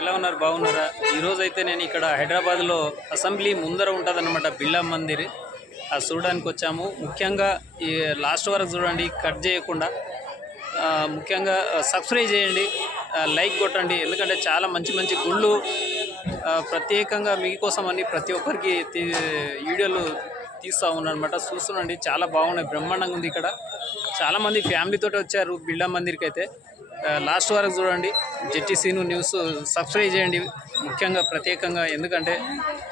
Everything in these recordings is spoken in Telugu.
ఎలా ఉన్నారు? బాగున్నారా? ఈరోజు అయితే నేను ఇక్కడ హైదరాబాద్లో అసెంబ్లీ ముందర ఉంటుందన్నమాట బిర్లా మందిర్. అది చూడడానికి వచ్చాము. ముఖ్యంగా ఈ లాస్ట్ వరకు చూడండి, కట్ చేయకుండా. ముఖ్యంగా సబ్స్క్రైబ్ చేయండి, లైక్ కొట్టండి. ఎందుకంటే చాలా మంచి మంచి గుళ్ళు ప్రత్యేకంగా మీకోసం అని ప్రతి ఒక్కరికి వీడియోలు తీస్తూ ఉన్నారనమాట. చూస్తుండండి, చాలా బాగున్నాయి, బ్రహ్మాండంగా ఉంది. ఇక్కడ చాలామంది ఫ్యామిలీతో వచ్చారు బిర్లా మందిర్కి. అయితే లాస్ట్ వరకు చూడండి. జెట్టీసీను న్యూస్ సబ్స్క్రైబ్ చేయండి ముఖ్యంగా ప్రత్యేకంగా, ఎందుకంటే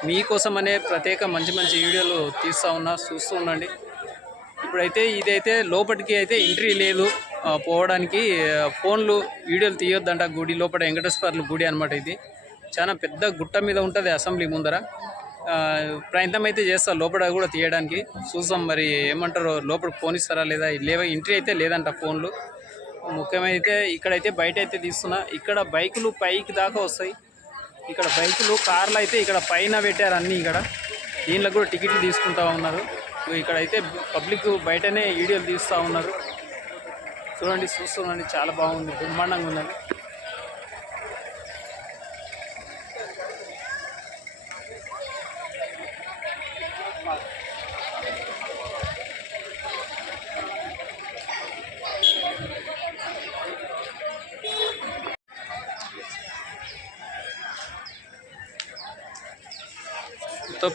మీకోసమనే ప్రత్యేక మంచి మంచి వీడియోలు చూస్తూ ఉండండి. ఇప్పుడైతే ఇదైతే లోపలికి అయితే ఎంట్రీ లేదు, పోవడానికి ఫోన్లు వీడియోలు తీయొద్దంట. గుడి లోపల వెంకటేశ్వర్ల గుడి అనమాట. ఇది చాలా పెద్ద గుట్ట మీద ఉంటుంది అసెంబ్లీ ముందర. ప్రయత్నం అయితే చేస్తారు లోపల కూడా తీయడానికి. చూసాం మరి ఏమంటారో, లోపలికి ఫోన్ ఇస్తారా లేదా. ఎంట్రీ అయితే లేదంట ఫోన్లు. ముఖ్యమైతే ఇక్కడైతే బయట అయితే తీస్తున్నా. ఇక్కడ బైకులు పైకి దాకా వస్తాయి. ఇక్కడ బైకులు, కార్లు అయితే ఇక్కడ పైన పెట్టారు అన్నీ. ఇక్కడ దీనిలో కూడా టికెట్లు తీసుకుంటూ ఉన్నారు. ఇక్కడైతే పబ్లిక్ బయటనే వీడియోలు తీస్తూ ఉన్నారు. చూడండి, చూస్తుండండి, చాలా బాగుంది, బ్రహ్మాండంగా ఉందండి.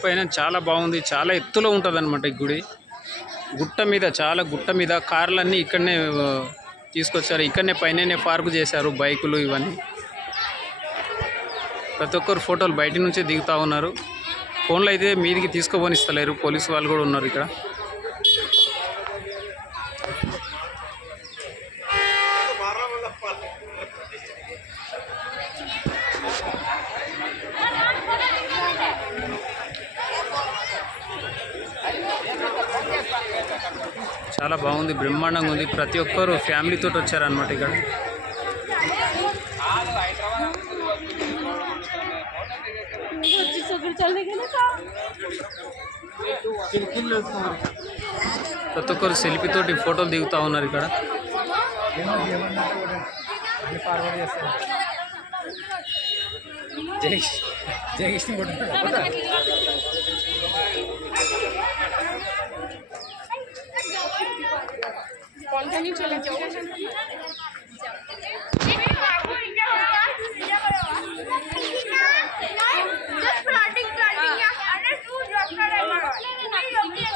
పైన చాలా బాగుంది, చాలా ఎత్తులో ఉంటుంది అనమాట ఈ గుడి. గుట్ట మీద, చాలా గుట్ట మీద కార్లన్నీ ఇక్కడనే తీసుకొచ్చారు. ఇక్కడనే పైననే పార్క్ చేశారు బైకులు ఇవన్నీ. ప్రతి ఒక్కరు ఫోటోలు బయట నుంచే దిగుతూ ఉన్నారు. ఫోన్లు అయితే మీదికి తీసుకుపోనిస్తలేరు, పోలీసు వాళ్ళు కూడా ఉన్నారు ఇక్కడ. చాలా బాగుంది, బ్రహ్మాండంగా ఉంది. ప్రతి ఒక్కరు ఫ్యామిలీతో వచ్చారనమాట ఇక్కడ. ప్రతి ఒక్కరు సెల్ఫీతోటి ఫోటోలు దిగుతూ ఉన్నారు ఇక్కడ.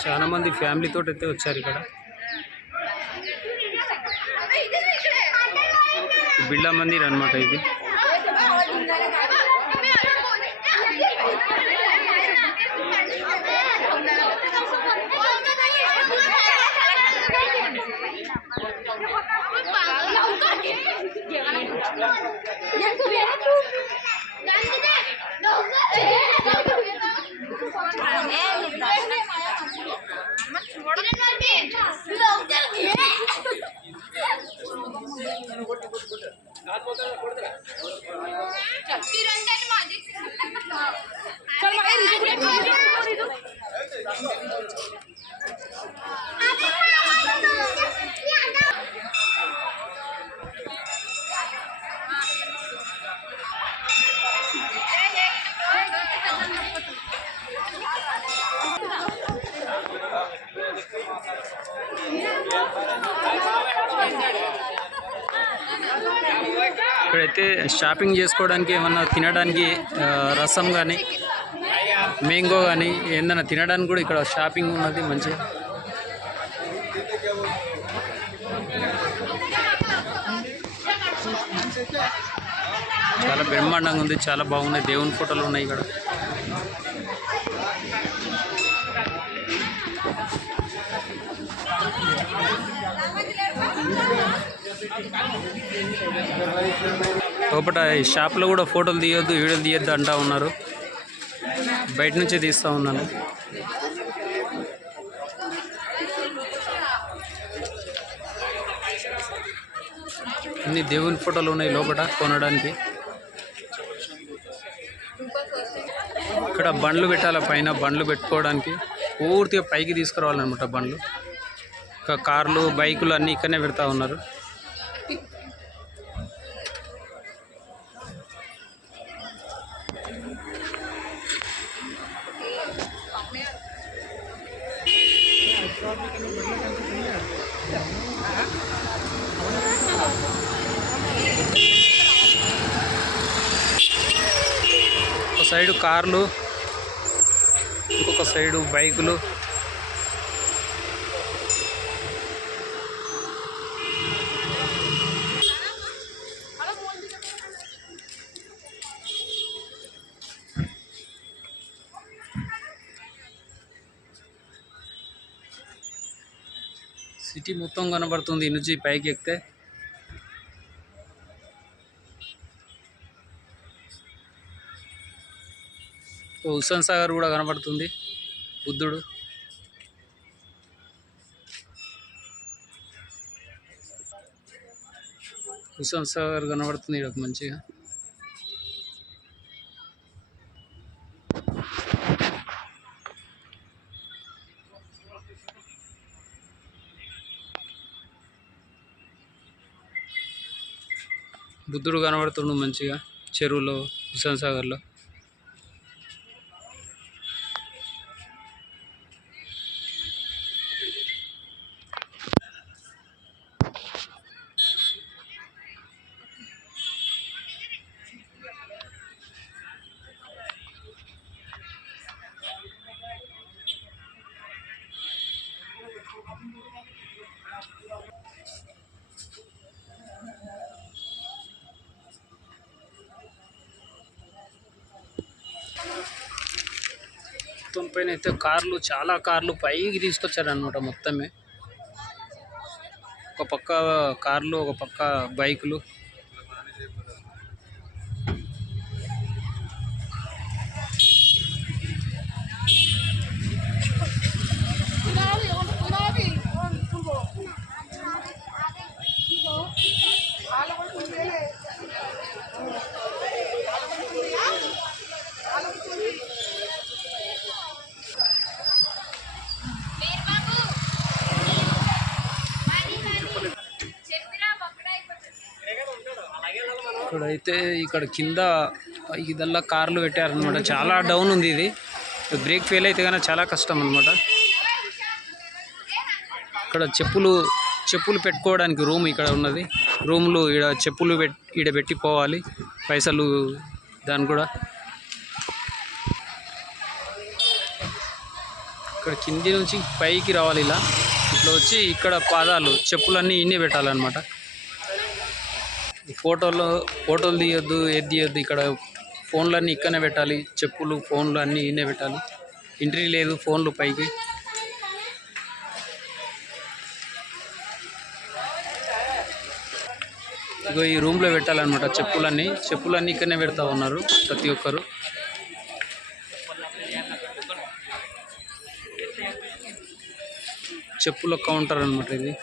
చాలా మంది ఫ్యామిలీతో అయితే వచ్చారు ఇక్కడ. బిర్లా మందిర్ అనమాట ఇది. ఇక్కడైతే షాపింగ్ చేసుకోవడానికి, ఏమన్నా తినడానికి రసం కానీ, మ్యాంగో కానీ ఏదైనా తినడానికి కూడా ఇక్కడ షాపింగ్ ఉన్నది మంచిగా. చాలా బ్రహ్మాండంగా ఉంది, చాలా బాగున్నాయి. దేవుని ఫోటోలు ఉన్నాయి ఇక్కడ. లోపల ఈ షాప్లో కూడా ఫోటోలు తీయొద్దు, వీడియోలు తీయొద్దు అంటూ ఉన్నారు. బయట నుంచే తీస్తూ ఉన్నాను. అన్ని దేవుని ఫోటోలు ఉన్నాయి లోపల కొనడానికి. ఇక్కడ బండ్లు పెట్టాలి, పైన బండ్లు పెట్టుకోవడానికి పూర్తిగా పైకి తీసుకురావాలన్నమాట బండ్లు. కార్లు, బైకులు అన్నీ ఇక్కడనే పెడతా ఉన్నారు. ఒక సైడు కార్లు, ఇంకొక సైడు బైకులు. సిటీ మొత్తం కనబడుతుంది ఈ నుంచి పైకి ఎక్కితే. హుస్సేన్ సాగర్ కూడా కనబడుతుంది, బుద్ధుడు. హుస్సేన్ సాగర్ కనబడుతుంది ఇక్కడ మంచిగా. బుద్ధుడు కనబడుతుండు మంచిగా చెరువులో, హుస్సేన్ సాగర్లో. మొత్తం పైన అయితే కార్లు, చాలా కార్లు పైకి తీసుకొచ్చారనమాట మొత్తమే. ఒక పక్క కార్లు, ఒక పక్క బైకులు. ఇక్కడైతే ఇక్కడ కింద ఇదల్లా కార్లు పెట్టారనమాట. చాలా డౌన్ ఉంది ఇది. బ్రేక్ ఫెయిల్ అయితే కానీ చాలా కష్టం అనమాట. ఇక్కడ చెప్పులు పెట్టుకోవడానికి రూమ్ ఇక్కడ ఉన్నది. రూమ్లు ఇక్కడ చెప్పులు ఈడ పెట్టి పోవాలి, పైసలు దాని కూడా. ఇక్కడ కింది నుంచి పైకి రావాలి ఇలా. ఇట్లా వచ్చి ఇక్కడ పాదాలు, చెప్పులన్నీ ఇన్నే పెట్టాలన్నమాట. ఫోటోలు తీయొద్దు, ఏది తీయొద్దు. ఇక్కడ ఫోన్లన్నీ ఇక్కడనే పెట్టాలి, చెప్పులు, ఫోన్లు అన్నీ ఇన్నే పెట్టాలి. ఎంట్రీ లేదు ఫోన్లు పైకి. ఇగో ఈ రూమ్లో పెట్టాలన్నమాట చెప్పులన్నీ ఇక్కడనే పెడతా ఉన్నారు ప్రతి ఒక్కరు. చెప్పుల కౌంటర్ అనమాట ఇది.